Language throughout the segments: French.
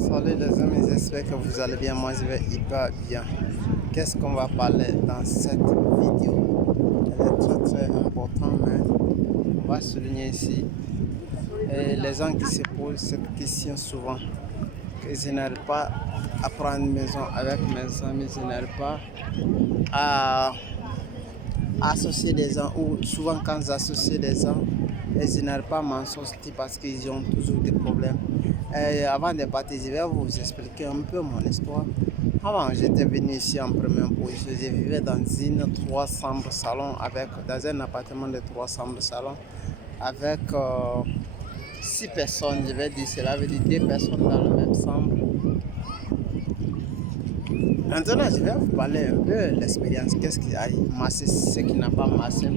Salut les amis, j'espère que vous allez bien. Moi je vais hyper bien. Qu'est-ce qu'on va parler dans cette vidéo? Elle est très importante, mais on va souligner ici les gens qui se posent cette question souvent. Que je n'arrive pas à prendre une maison avec mes amis, je n'arrive pas à associer des gens, ou souvent quand j'associe des gens, je n'arrive pas à m'en sortir parce qu'ils ont toujours des problèmes. Et avant de partir, je vais vous expliquer un peu mon histoire. Avant, j'étais venu ici en première position. Je vivais dans une 3 chambres salon dans un appartement de 3 chambres salon avec 6 personnes. Je vais dire, cela veut dire 2 personnes dans la même chambre. Maintenant, je vais vous parler un peu de l'expérience. Qu'est-ce qui a marché, ce qui n'a pas marché.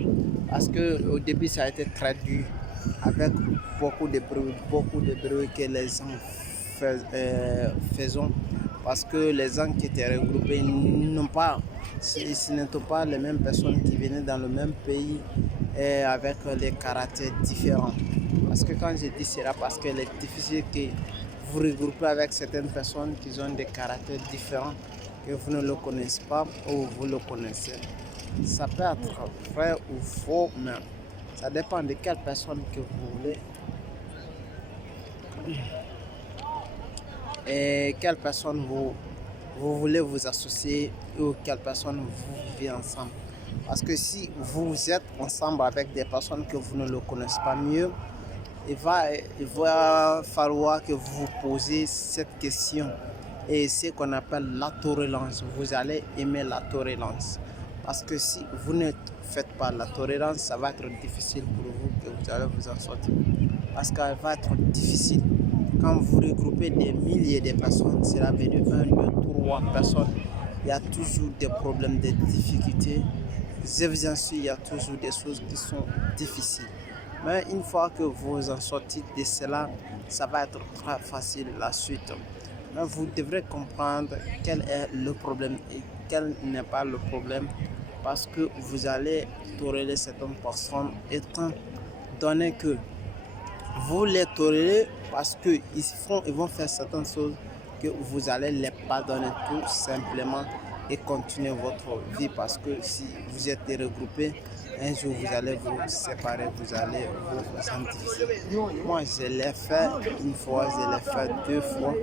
Parce qu'au début, ça a été très dur. Avec beaucoup de bruit que les gens faisaient. Parce que les gens qui étaient regroupés ce n'étaient pas les mêmes personnes qui venaient dans le même pays et avec les caractères différents. Parce que quand je dis cela, parce qu'il est difficile que vous regroupez avec certaines personnes qui ont des caractères différents, que vous ne le connaissez pas ou vous le connaissez. Ça peut être vrai ou faux, mais ça dépend de quelle personne que vous voulez et quelle personne vous voulez vous associer ou quelle personne vous vivez ensemble. Parce que si vous êtes ensemble avec des personnes que vous ne le connaissez pas mieux, il va falloir que vous vous posez cette question. Et ce qu'on appelle la tolérance. Vous allez aimer la tolérance. Parce que si vous ne faites pas la tolérance, ça va être difficile pour vous que vous allez vous en sortir. Parce qu'elle va être difficile. Quand vous regroupez des milliers de personnes, cela veut dire 1, 2, 3 personnes, il y a toujours des problèmes, des difficultés. Je vous en suis, il y a toujours des choses qui sont difficiles. Mais une fois que vous en sortez de cela, ça va être très facile la suite. Mais vous devrez comprendre quel est le problème et quel n'est pas le problème, parce que vous allez tolérer certaines personnes étant donné que vous les tolérez parce qu'ils vont faire certaines choses que vous allez les pardonner tout simplement et continuer votre vie, parce que si vous êtes regroupés, un jour vous allez vous séparer, vous allez vous sentir. Moi je l'ai fait une fois, je l'ai fait 2 fois,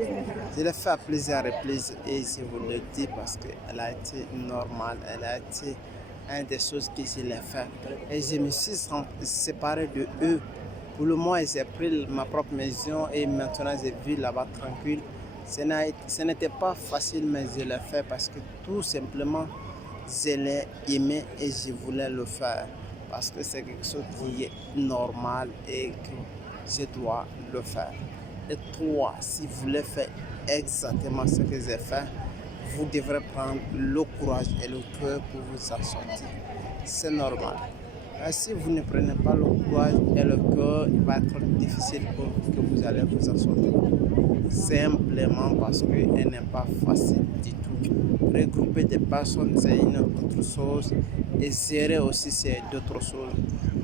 je l'ai fait à plusieurs reprises et je vous le dis parce qu'elle a été normale, elle a été une des choses que je l'ai fait et je me suis séparé de eux. Pour le moment, j'ai pris ma propre maison et maintenant je vis là-bas tranquille. Ce n'était pas facile, mais je l'ai fait parce que tout simplement, je l'ai aimé et je voulais le faire. Parce que c'est quelque chose qui est normal et que je dois le faire. Et toi, si vous voulez faire exactement ce que j'ai fait, vous devrez prendre le courage et le cœur pour vous en sortir. C'est normal. Et si vous ne prenez pas le courage et le cœur, il va être difficile pour vous que vous allez vous en sortir. Simplement parce qu'elle n'est pas facile du tout. Regrouper des personnes, c'est une autre chose. Et gérer aussi, c'est d'autres choses.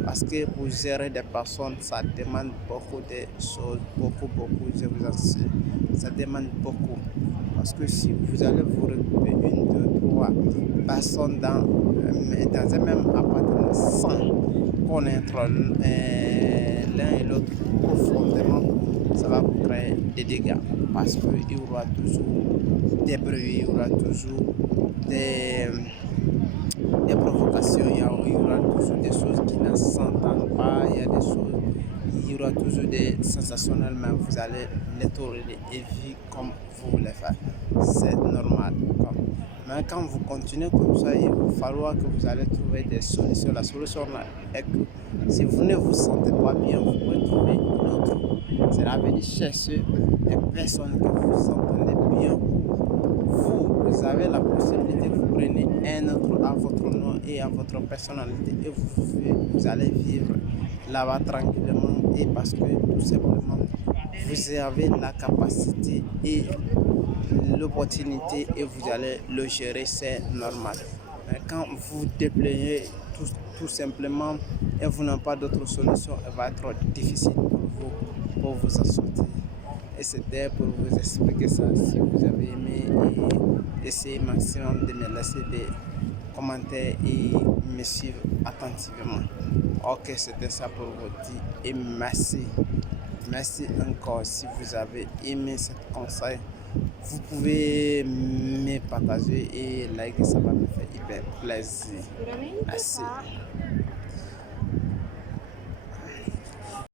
Parce que pour gérer des personnes, ça demande beaucoup de choses. Beaucoup, je vous assure. Ça demande beaucoup. Parce que si vous allez vous regrouper 1, 2, 3 personnes dans un même appartement sans connaître l'un et l'autre profondément, ça va vous créer des dégâts. Parce qu'il y aura toujours des bruits, il y aura toujours des provocations, il y aura toujours des choses qui ne s'entendent pas, il y aura toujours des sensationnels, mais vous allez les tolérer et vivre comme vous voulez faire. C'est normal. Mais quand vous continuez comme ça, il va falloir que vous allez trouver des solutions. La solution est que si vous ne vous sentez pas bien, vous pouvez trouver une autre. Cela veut dire chercher des personnes que vous entendez bien. Vous avez la possibilité, vous prenez un autre à votre nom et à votre personnalité et vous allez vivre là-bas tranquillement, et parce que tout simplement vous avez la capacité et l'opportunité et vous allez le gérer, c'est normal. Mais quand vous déplaignez tout simplement et vous n'avez pas d'autre solution, il va être difficile pour vous en sortir. Et c'était pour vous expliquer ça. Si vous avez aimé, et essayez maximum de me laisser des commentaires et me suivre attentivement. Ok, c'était ça pour vous dire et merci. Merci encore. Si vous avez aimé ce conseil, vous pouvez me partager et liker, ça va me faire hyper plaisir. Merci.